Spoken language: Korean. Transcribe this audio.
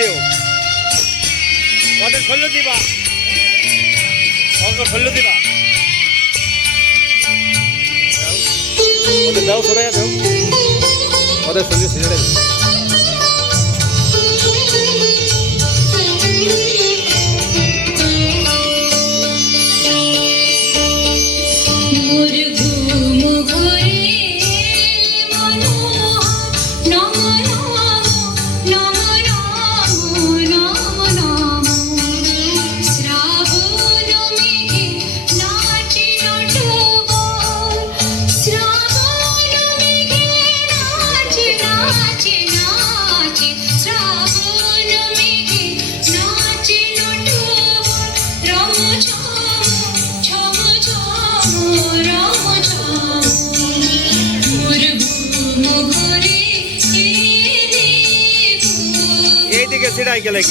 가세요. 와들 걸러디봐. 어들 걸러디봐. 어들 나오 돌아야 돼. 어들 걸려 지내래. सिटाई लागे